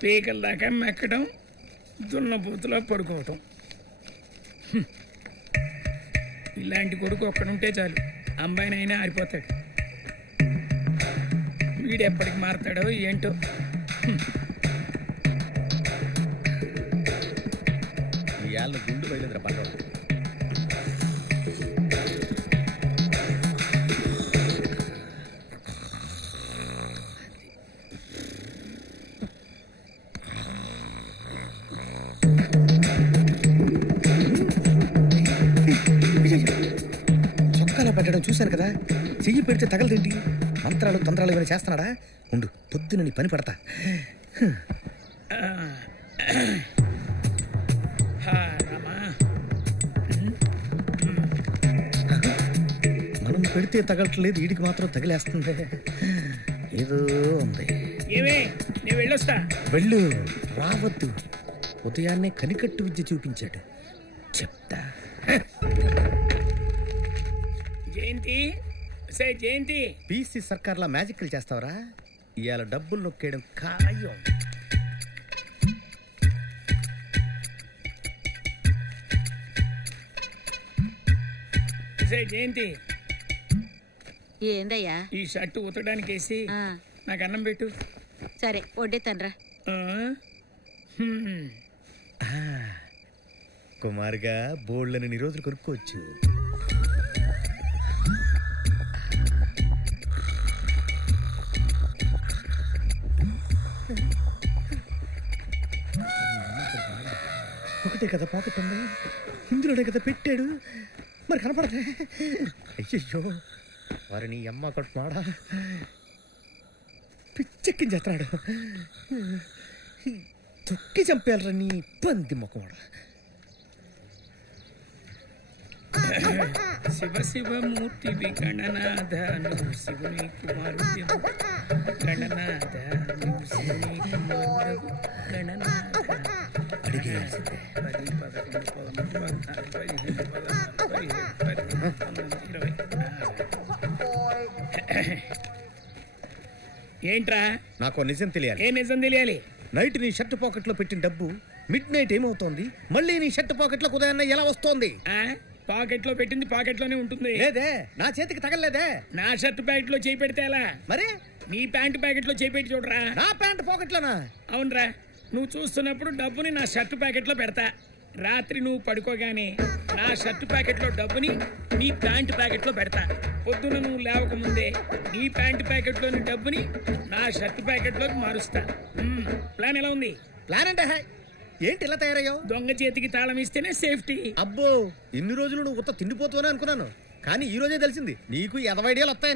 పీకల దాకా మెక్కడం, దున్నపోతులో పడుకోవటం. ఇలాంటి కొడుకు ఒక్కడుంటే చాలు, అమ్మాయినైనా ఆరిపోతాడు. వీడు ఎప్పటికి మారతాడో ఏంటో. ఇవాళ గుండు బయలుదేరా పడ్డాడు. చొక్కాల పెట్టడం చూశాను కదా, చెయ్యి పెడితే తగలదేంటి? మంత్రాలు తంత్రాలు ఏమైనా చేస్తున్నాడా? ఉండు, పొద్దున నీ పని పడతా. మనం పెడితే తగలట్లేదు, వీడికి మాత్రం తగిలేస్తుంది. ఏదో ఉంది. ఏమే, నేను వెళ్ళొస్తా. వెళ్ళు, రావద్దు. ఉదయాన్నే కనికట్టు విద్య చూపించాడు, చెప్తా. జయంతి, జయంతి, పీసీ సర్కార్లా మ్యాజిక్లు చేస్తావరా? ఇవాళ డబ్బులు నొక్కేయడం ఖాయం. జయంతి, ఏందయ్యా? ఈ షర్టు ఉతకడానికి వేసి నాకు అన్నం పెట్టు. సరే, వడ్డేతాన్రా. కుమారుగా బోల్డ్ని రోజులు కొనుక్కోవచ్చు. ఒకటే కదా పాకెట్ ఉంది, ఇందులోనే కదా పెట్టాడు, మరి కనపడదే. అయ్యయ్యో, వారిని అమ్మ కొట్టుమాడా, పిచ్చెక్కించేస్తున్నాడు. తొక్కి చంపేయాలరా నీ పంది మొక్కమాడ. శివ శివమూర్తి గణనాథ, శివుని కుమారుడు గణనాథ, శివుని కుమారుడు గణనాథ. అడిగేయాల్సిందే. 10, 11, 12, 13, 14, 15, 20. ఏంట్రా? నాకు నిజం తెలియాలి. ఏ నిజం తెలియాలి? నైట్ నీ షర్ట్ పాకెట్ లో పెట్టిన డబ్బు మిడ్ నైట్ ఏమవుతోంది, మళ్ళీ నీ షర్ట్ పాకెట్ లో ఉదయాన్నే ఎలా వస్తోంది? పాకెట్ లో పెట్టింది పాకెట్ లోనే ఉంటుంది. లేదే, నా చేతికి తగలలేదే. నా షర్ట్ ప్యాకెట్ లో చేయి పెడితే ఎలా? మరి నీ ప్యాంట్ ప్యాకెట్ లో చేయి పెట్టి చూడరా. నా ప్యాంట్ పాకెట్ లోనా? అవునరా, నువ్వు చూస్తున్నప్పుడు డబ్బుని నా షర్ట్ ప్యాకెట్ లో పెడతా. రాత్రి నువ్వు పడుకోగానే నా షర్ట్ ప్యాకెట్ లో డబ్బుని నీ ప్యాంట్ ప్యాకెట్ లో పెడతా. పొద్దున నువ్వు లేవక ముందే నీ ప్యాంట్ ప్యాకెట్ లోని డబ్బుని నా షర్ట్ ప్యాకెట్ లోకి మారుస్తా. ప్లాన్ ఎలా ఉంది? ప్లాన్ అంటే ఏంటి ఇలా తయారయ్యావు? దొంగ చేతికి తాళం ఇస్తేనే సేఫ్టీ. అబ్బో, ఇన్ని రోజులు నువ్వు ఉత్త తిండిపోతావని అనుకున్నాను, కానీ ఈ రోజే తెలిసింది నీకు 80 ఐడియాలు వస్తాయని.